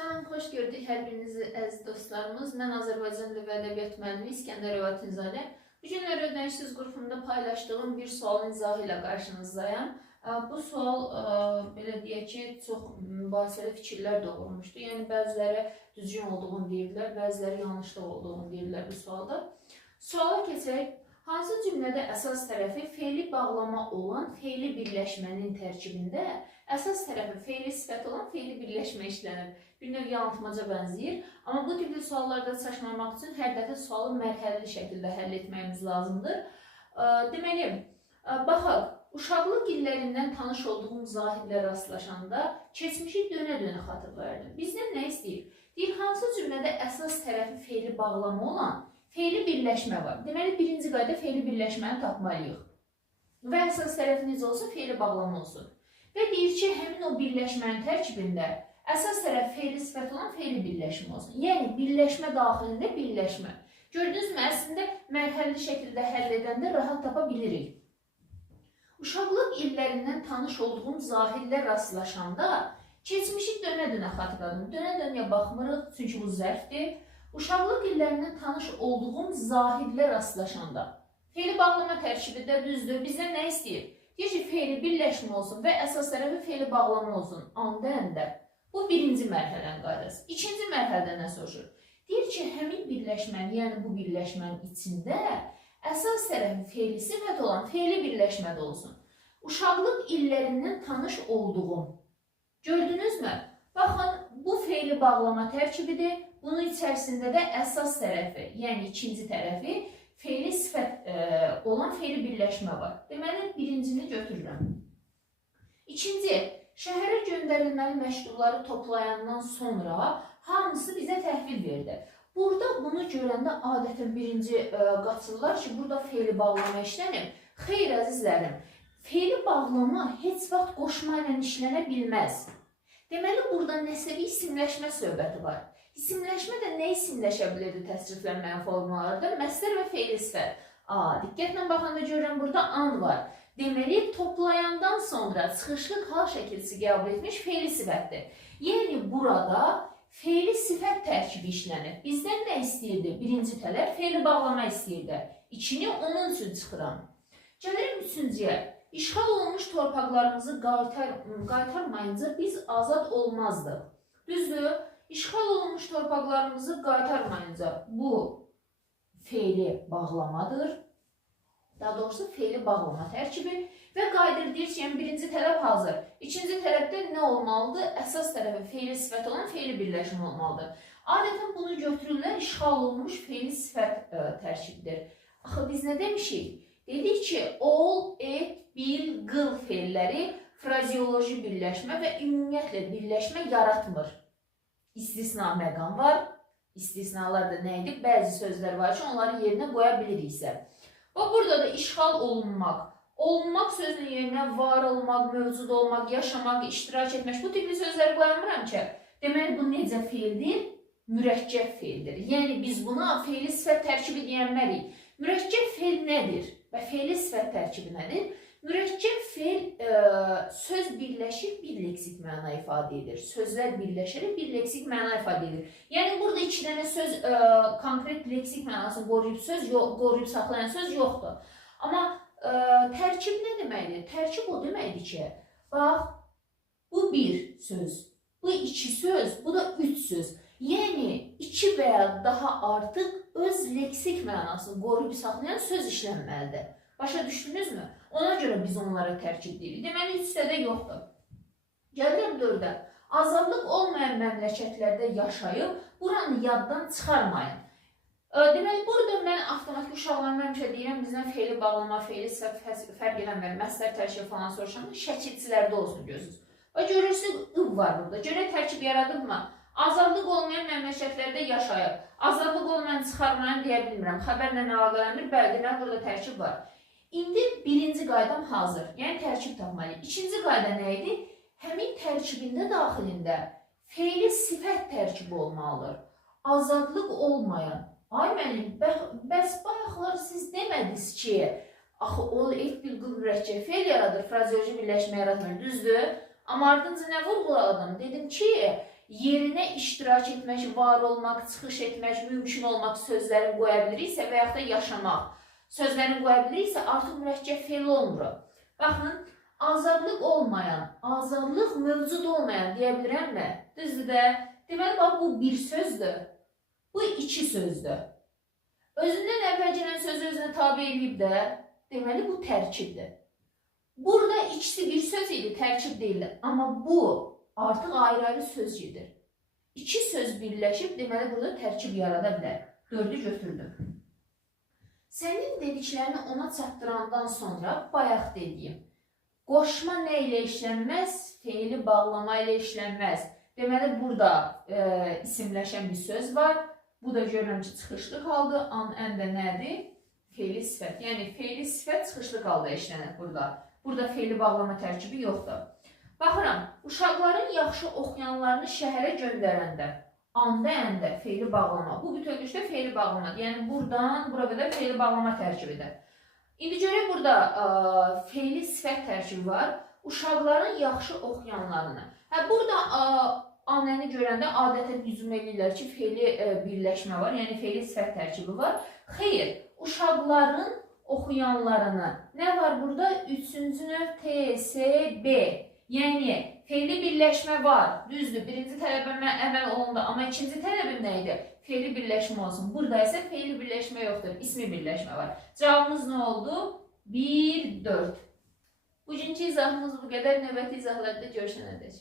Salam, xoş gördük hər birinizi əziz dostlarımız. Mən Azərbaycan dili və ədəbiyyat müəllimi İskəndərova Tunzadə. Bugün öyrənişsiz qrupunda paylaşdığım bir sualın izahı ilə qarşınızdayım. Bu sual, belə deyək ki, çox mübahisəli fikirlər doğurmuşdu. Yəni, bəziləri düzgün olduğunu deyirlər, bəziləri yanlışlıq olduğunu deyirlər bu sualda. Suala keçək. Hansı cümlədə əsas tərəfi fe'li bağlama olan fe'li birləşmənin tərkibində əsas tərəfi fe'li sifət olan fe'li birləşmə işlənir? Bir növ yanıltmaca bənzəyir. Amma bu tipli suallarda çaşmamaq üçün hər dəfə sualı mərhələli şəkildə həll etməyimiz lazımdır. Deməli, baxaq, uşaqlıq illərindən tanış olduğum zahirlə rastlaşanda keçmişi dönə-dönə xatırlayırdım. Bizdən nə istəyir? Deyir, hansı cümlədə əsas tərəfi fe'li bağlama olan fe'li birləşmə var. Deməli, birinci qayda fe'li birləşməni tapmalıyıq. Və əsas tərəfi necə olsa fe'li bağlama olsun. Və deyir ki, həmin o birləşmənin tərkibində əsas tərəf fe'li sifət olan fe'li birləşmə olsun. Yəni, birləşmə daxilində birləşmə. Gördünüzmü, əslində mərhələli şəkildə həll edəndə rahat tapa bilirik. Uşaqlıq illərindən tanış olduğum zahirlə rastlaşanda keçmişi dönə-dönə xatırladım. Dönə-dönəyə baxmırıq, çünki bu zərfdir. Uşaqlıq illərindən tanış olduğum zahirlə rastlaşanda. Fe'li bağlama tərkibində düzdür. Bizdən nə istəyir? Deyir ki, fe'li birləşmə olsun və əsas tərəfi fe'li bağlama olsun. Anda, əndə. Bu birinci mərhələnin qaydası. İkinci mərhələdə nə soruşur? Deyir ki, həmin birləşmənin, yəni bu birləşmənin içində əsas tərəfi fe'li sifət olan fe'li birləşmədə olsun. Uşaqlıq illərindən tanış olduğum. Gördünüzmü? Baxın, bu fe'li bağlama tərkibidir. Bunun içərisində də əsas tərəfi, yəni ikinci tərəfi fe'li sifət olan fe'li birləşmə var. Deməli, birincini götürürəm. İkinci, şəhərə göndərilməli məktubları toplayandan sonra hamısı bizə təhvil verdi. Burada bunu görəndə adətən birinci qaçırlar ki, burada fe'li bağlama işlənir. Xeyr, əzizlərim, fe'li bağlama heç vaxt qoşma ilə işlənə bilməz. Deməli, burada nəsə bir isimləşmə söhbəti var. İsimləşmə də nə isimləşə bilirdi təsriflənməyən formalarda? Məsdər və fe'li sifət. Diqqətlə baxanda görürəm, burada an var. Deməli, toplayandan sonra çıxışlıq hal şəkilsi qəbul etmiş fe'li sifətdir. Yəni, burada fe'li sifət tərkibi işlənir. Bizdən nə istəyirdi? Birinci tələb fe'li bağlama istəyirdi. İkini onun üçün çıxıram. Gəlirəm üçüncüyə. İşğal olmuş torpaqlarımızı qaytarmayınca biz azad olmazdıq. Düzdür? İşğal olunmuş torpaqlarımızı qaytarmayınca bu fe'li bağlamadır. Daha doğrusu fe'li bağlama tərkibi və qaydır deyir ki, birinci tələb hazır. İkinci tələbdə nə olmalıdır? Əsas tərəfi fe'li sifət olan fe'li birləşmə olmalıdır. Adətən bunu götürürlər, işğal olunmuş fe'li sifət tərkibidir. Axı biz nə demişik? Dedik ki, ol, et, bil, qıl fe'lləri frazeoloji birləşmə və ümumiyyətlə birləşmə yaratmır. İstisna məqam var. İstisnalar da nə edib? Bəzi sözlər var ki, onları yerinə qoya biliriksə. Və burada da işğal olunmaq. Olunmaq sözünün yerinə var olmaq, mövcud olmaq, yaşamaq, iştirak etmək. Bu tipli sözləri qoyamıram ki, deməli bu necə fe'ldir? Mürəkkəb fe'ldir. Yəni biz buna fe'li sifət tərkibi deyənməliyik. Mürəkkəb fe'l nədir? Və fe'li sifət tərkibi nədir? Mürəkkəb fe'l söz birləşir, bir leksik məna ifadə edir. Sözlər birləşərək bir leksik məna ifadə edir. Yəni, burada iki dənə söz, konkret leksik mənasını qoruyub saxlayan söz yoxdur. Amma tərkib nə deməkdir? Tərkib o deməkdir ki, bax, bu bir söz, bu iki söz, bu da üç söz. Yəni, iki və ya daha artıq öz leksik mənasını qoruyub saxlayan söz işlənməlidir. Başa düşdünüzmü? Ona görə biz onlara tərkib deyirik. Deməli, üçdə də yoxdur. Gəlirəm 4-ə. Azadlıq olmayan məmləkətlərdə yaşayıb, buranı yaddan çıxarmayın. Deməli, burada mən avtomatik uşaqlarına həmişə deyirəm, bizdən fe'li bağlama, fe'li fərq eləmir, məsdər tərkibi falan soruşanda şəkilçilərdə olsun gözünüz. Və görürsünüz, ıb var burada. Görə tərkib yaradıbmı? Azadlıq olmayan məmləkətlərdə yaşayıb. Azadlıq olmayan çıxarmayan deyə bilmirəm. Xəbərlə əlaqələndir, bəli, burada tərkib var. İndi birinci qaydam hazır, yəni tərkib tapmalıyıq. İkinci qayda nə idi? Həmin tərkibində daxilində fe'li sifət tərkibi olmalıdır. Azadlıq olmayan. Ay müəllim, bəs bayaqlar siz demədiniz ki, axı ol, et, bil, qıl, mürəkkəb fe'l yaradır, frazeoloji birləşmə yaratmır, düzdür? Amma ardınca nə vurğuladım? Dedim ki, yerinə iştirak etmək, var olmaq, çıxış etmək, mümkün olmaq sözlərini qoya biliriksə və yaxud da yaşamaq sözlərini qoya biliriksə, artıq mürəkkəb fe'l olmur. Baxın, azadlıq olmayan, azadlıq mövcud olmayan deyə bilirəmmi? Düzdür də. Deməli, bax, bu bir sözdür, bu iki sözdür. Özündən əvvəl gələn sözü özünə tabi edib də, deməli, bu tərkibdir. Burada ikisi bir söz idi, tərkib deyildi. Amma bu artıq ayrı-ayrı söz gedir. İki söz birləşib, deməli, burada tərkib yarada bilər. 4'ü götürdüm. Sənin dediklərini ona çatdırandan sonra bayaq dediyim. Qoşma nə ilə işlənməz? Fe'li bağlama ilə işlənməz. Deməli, burada isimləşən bir söz var. Bu da görürəm ki, çıxışlı qaldı. An, ən də nədir? Fe'li sifət. Yəni, fe'li sifət çıxışlı qaldı işlənir burada. Burada fe'li bağlama tərkibi yoxdur. Baxıram, uşaqların yaxşı oxuyanlarını şəhərə göndərəndə anda, əndə fe'li bağlama. Bu bütövlükdə fe'li bağlama. Yəni, buradan bura qədər fe'li bağlama tərkibidir. İndi görək, burada fe'li sifət tərkibi var. Uşaqların yaxşı oxuyanlarını. Burada anəni görəndə adətən hücum edirlər ki, fe'li birləşmə var. Yəni, fe'li sifət tərkibi var. Xeyr, uşaqların oxuyanlarını. Nə var burada? Üçüncü növ T, S, B. Yəni, fe'li birləşmə var. Düzdür, birinci tələbimə əməl olundu. Amma ikinci tələbim nə idi? Fe'li birləşmə olsun. Burada isə fe'li birləşmə yoxdur. İsmi birləşmə var. Cavabımız nə oldu? 1, 4. Bugünkü izahımız bu qədər. Növbəti izahlarda görüşənədək.